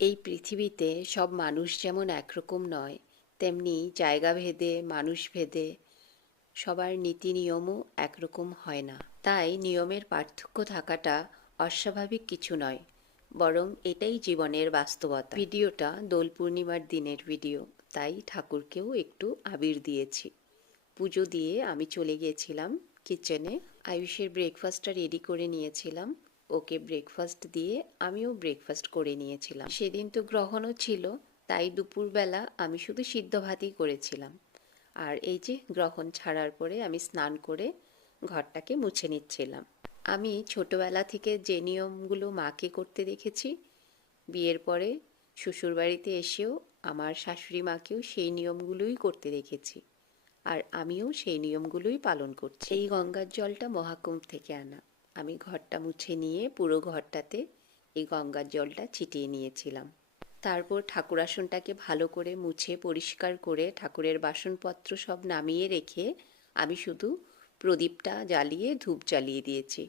এই পৃথিবীতে সব মানুষ যেমন একরকম নয়, তেমনি জায়গা ভেদে মানুষ ভেদে সবার নীতি নিয়মও একরকম হয় না। তাই নিয়মের পার্থক্য থাকাটা অস্বাভাবিক কিছু নয়, বরং এটাই জীবনের বাস্তবতা। ভিডিওটা দোল পূর্ণিমার দিনের ভিডিও, তাই ঠাকুরকেও একটু আবির দিয়েছি। পুজো দিয়ে আমি চলে গিয়েছিলাম কিচেনে। আয়ুষের ব্রেকফাস্টটা রেডি করে নিয়েছিলাম, ওকে ব্রেকফাস্ট দিয়ে আমিও ব্রেকফাস্ট করে নিয়েছিলাম। সেদিন তো গ্রহণও ছিল, তাই দুপুরবেলা আমি শুধু সিদ্ধ ভাতই করেছিলাম। আর এই যে গ্রহণ ছাড়ার পরে আমি স্নান করে ঘরটাকে মুছে নিচ্ছিলাম। আমি ছোটবেলা থেকে যে নিয়মগুলো মাকে করতে দেখেছি, বিয়ের পরে শ্বশুরবাড়িতে এসেও আমার শাশুড়ি মাকেও সেই নিয়মগুলোই করতে দেখেছি, আর আমিও সেই নিয়মগুলোই পালন করছি। এই গঙ্গার জলটা মহাকুম্ভ থেকে আনা। আমি ঘরটা মুছে নিয়ে পুরো ঘরটাতে এই গঙ্গার জলটা ছিটিয়ে নিয়েছিলাম। তারপর ঠাকুর আসনটাকে ভালো করে মুছে পরিষ্কার করে ঠাকুরের বাসনপত্র সব নামিয়ে রেখে আমি শুধু প্রদীপটা জ্বালিয়ে ধূপ জ্বালিয়ে দিয়েছি।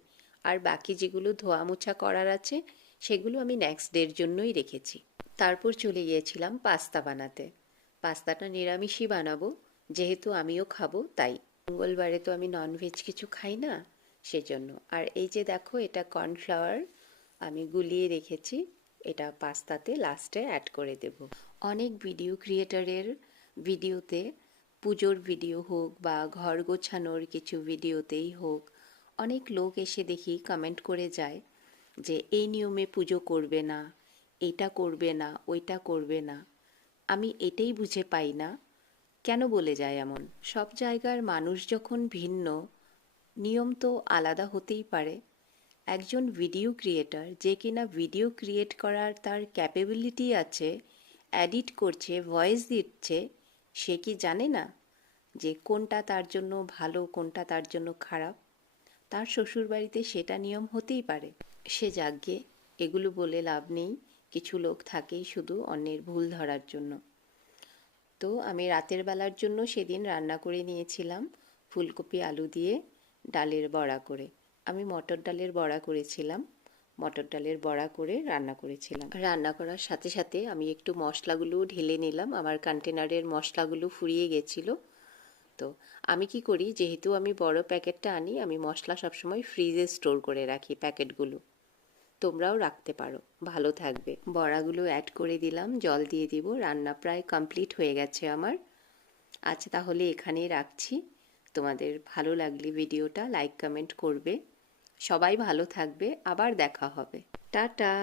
আর বাকি যেগুলো ধোয়া মোছা করার আছে সেগুলো আমি নেক্সট ডের জন্যই রেখেছি। তারপর চলে গিয়েছিলাম পাস্তা বানাতে। পাস্তাটা নিরামিষই বানাবো, যেহেতু আমিও খাবো তাই। মঙ্গলবারে তো আমি ননভেজ কিছু খাই না, সেজন্য। আর এই যে দেখো, এটা কর্নফ্লাওয়ার আমি গুলিয়ে রেখেছি, এটা পাস্তাতে লাস্টে অ্যাড করে দেব। অনেক ভিডিও ক্রিয়েটরের ভিডিওতে, পুজোর ভিডিও হোক বা ঘর গোছানোর কিছু ভিডিওতেই হোক, অনেক লোক এসে দেখি কমেন্ট করে যায় যে এই নিয়মে পুজো করবে না, এটা করবে না, ওইটা করবে না। আমি এটাই বুঝে পাই না, কেন বলে যায় এমন? সব জায়গার মানুষ যখন ভিন্ন, নিয়ম তো আলাদা হতেই পারে। একজন ভিডিও ক্রিয়েটর, যে কিনা ভিডিও ক্রিয়েট করার তার ক্যাপেবিলিটি আছে, এডিট করছে, ভয়েস দিচ্ছে, সে কি জানে না যে কোনটা তার জন্য ভালো, কোনটা তার জন্য খারাপ? তার শ্বশুরবাড়িতে সেটা নিয়ম হতেই পারে। সে যাজ্ঞে, এগুলো বলে লাভ নেই। কিছু লোক থাকেই শুধু অন্যের ভুল ধরার জন্য। তো আমি রাতের বেলার জন্য সেদিন রান্না করে নিয়েছিলাম ফুলকপি আলু দিয়ে ডালের বড়া করে। আমি মটর ডালের বড়া করেছিলাম, মটর ডালের বড়া করে রান্না করেছিলাম। রান্না করার সাথে সাথে আমি একটু মশলাগুলো ঢেলে নিলাম, আমার কন্টেনারের মশলাগুলো ফুরিয়ে গেছিলো। তো আমি কি করি, যেহেতু আমি বড় প্যাকেটটা আনি, আমি মশলা সবসময় ফ্রিজে স্টোর করে রাখি প্যাকেটগুলো। তোমরাও রাখতে পারো, ভালো থাকবে। বড়াগুলো অ্যাড করে দিলাম, জল দিয়ে দিব। রান্না প্রায় কমপ্লিট হয়ে গেছে আমার। আচ্ছা, তাহলে এখানেই রাখছি। তোমাদের ভালো লাগলে ভিডিওটা লাইক কমেন্ট করবে। সবাই ভালো থাকবে, আবার দেখা হবে। টাটা।